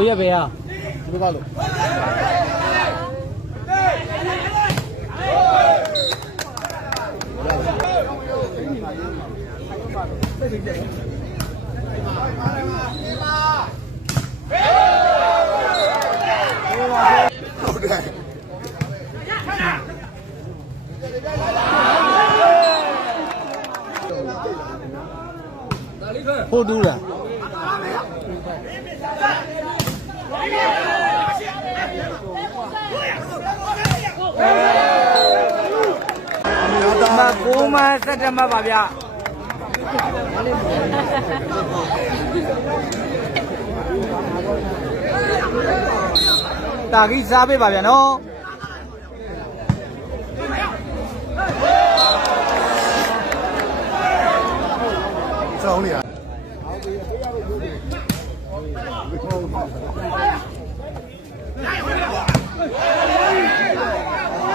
ကိုရက်ပဲဟာဒီဘက်ကလို့ဟုတ်တယ်ဖို့တူးတာ မကိုမစက်တမပါဗျတာကြီးစားပေးပါဗျာနော်စောင်းနေရအ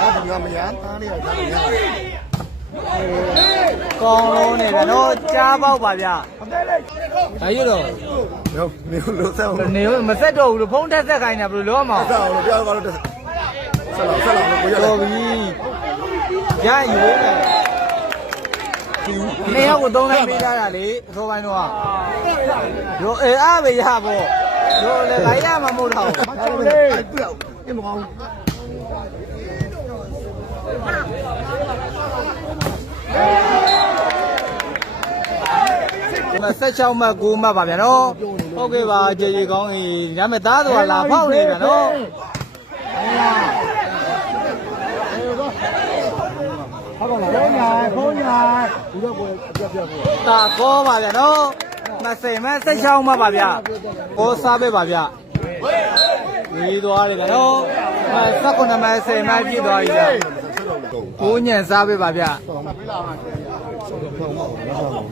ဲ့ဒါ မရမ်းတားနေရတာမရမ်းကောင်းလုံးနေဗျာနော်ကြားပေါက်ပါဗျာဒါရတော့ဟုတ်နေလို့စောင်းနေမဆက်တော့ဘူးလို့ဖုန်းတက်ဆက်ခိုင်းနေဘယ်လိုလုပ်မှာစောင်းလို့ပြောတော့ဆက်လောက်ဆက်လောက်ကိုရတော်ပြီရယူမယ်နေရောက်ကိုသုံးလိုက်ပေးကြတာလေအစောပိုင်းတော့ရောအေးအားပဲရပေါ့ရောလေလိုက်ရမှာမဟုတ်တော့မချောင်းလေးပြောက်ပြမကောင်းဒီမှာ 16မှတ်9မှတ်ပါဗျာနော်ဟုတ်ကဲ့ပါကြေကြေကောင်းကြီးဒါမဲ့သားတော်လာဖောက်နေဗျာနော်ဟုတ်ပါလားဖုန်းညာဖုန်းညာဒီတော့ကိုအပြတ်ပြတ်ကိုတာကောပါဗျာနော်20မှတ်16မှတ်ပါဗျာကောစားပေးပါဗျာဒီသွားတယ်ဗျာနော်19မှတ်10မှတ်ပြည့်သွားပြီဗျာဆ က်လောက်တော့ကိုညံစားပေးပါဗျာတော့မပေးလာပါနဲ့ဖုန်းပါတော့တော့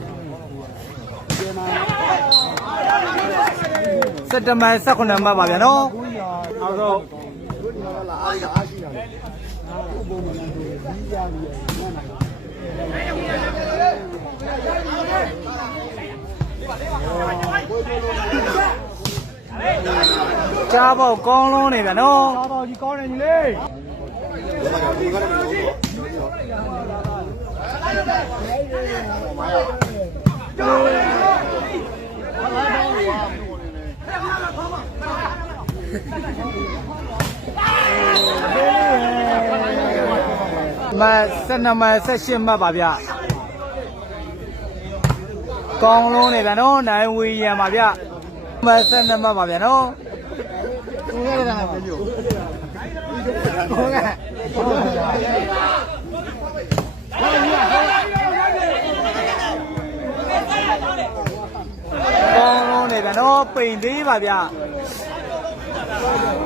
17မှတ်19မှတ်ပါဗျာနော်ဟုတ်တော့လာအားရအားရှိတာလေဘုံမနန်တို့ဒီရပြီးကြားပေါက်ကောင်းလုံးနေဗျာနော်တော်တော်ကြီးကောင်းနေညီလေးဒီကတော့မလို့ မ12မှတ်18မှတ်ပါဗျာကောင်းလုံးနေဗျာနော်နိုင်ဝီရံပါဗျာမ12မှတ်ပါဗျာနော် သူရတဲ့ကမပြောဟုတ်ကဲ့ကောင်းလုံးနေဗျာနော်ပိန်သေးပါဗျာ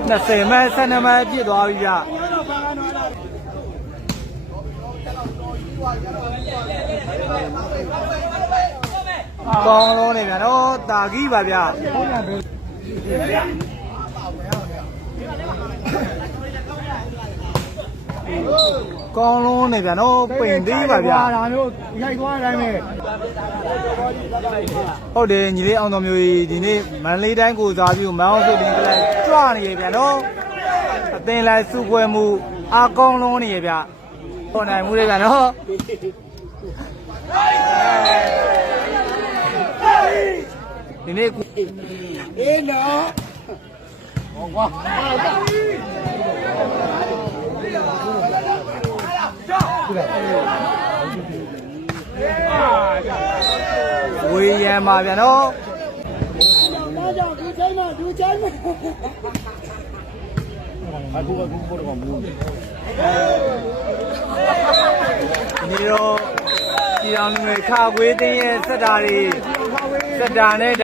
20မှတ်12မှတ်ပြည့်သွားပြီဗျာကောင်းလုံးနေဗျာနော်တာကြီးပါဗျာ ကောင်းလုံးနေဗျာနော်ပိန်သေးပါဗျာဒါမျိုးရိုက်သွားတိုင်းပဲဟုတ်တယ်ညီလေးအောင်တော်မျိုးကြီးဒီနေ့မန္တလေးတိုင်းကိုစားပြီးမန်းအောင်စုတင်ကလေးကြွနေရဗျာနော်အသင်လိုက်စုပွဲမှုအကောင်းလုံးနေရဗျာဟောနိုင်မှုလေးဗျာနော်ဒီနေ့ကိုအေးနော် ဟောကွာဝေးရန်ပါဗျာနော်အခုအခုပေါ်တော့မလို့ဒီနေ့တော့ဒီအောင်လူတွေခါခွေးတင်းရဲ့စက်တာတွေစက်တာနဲ့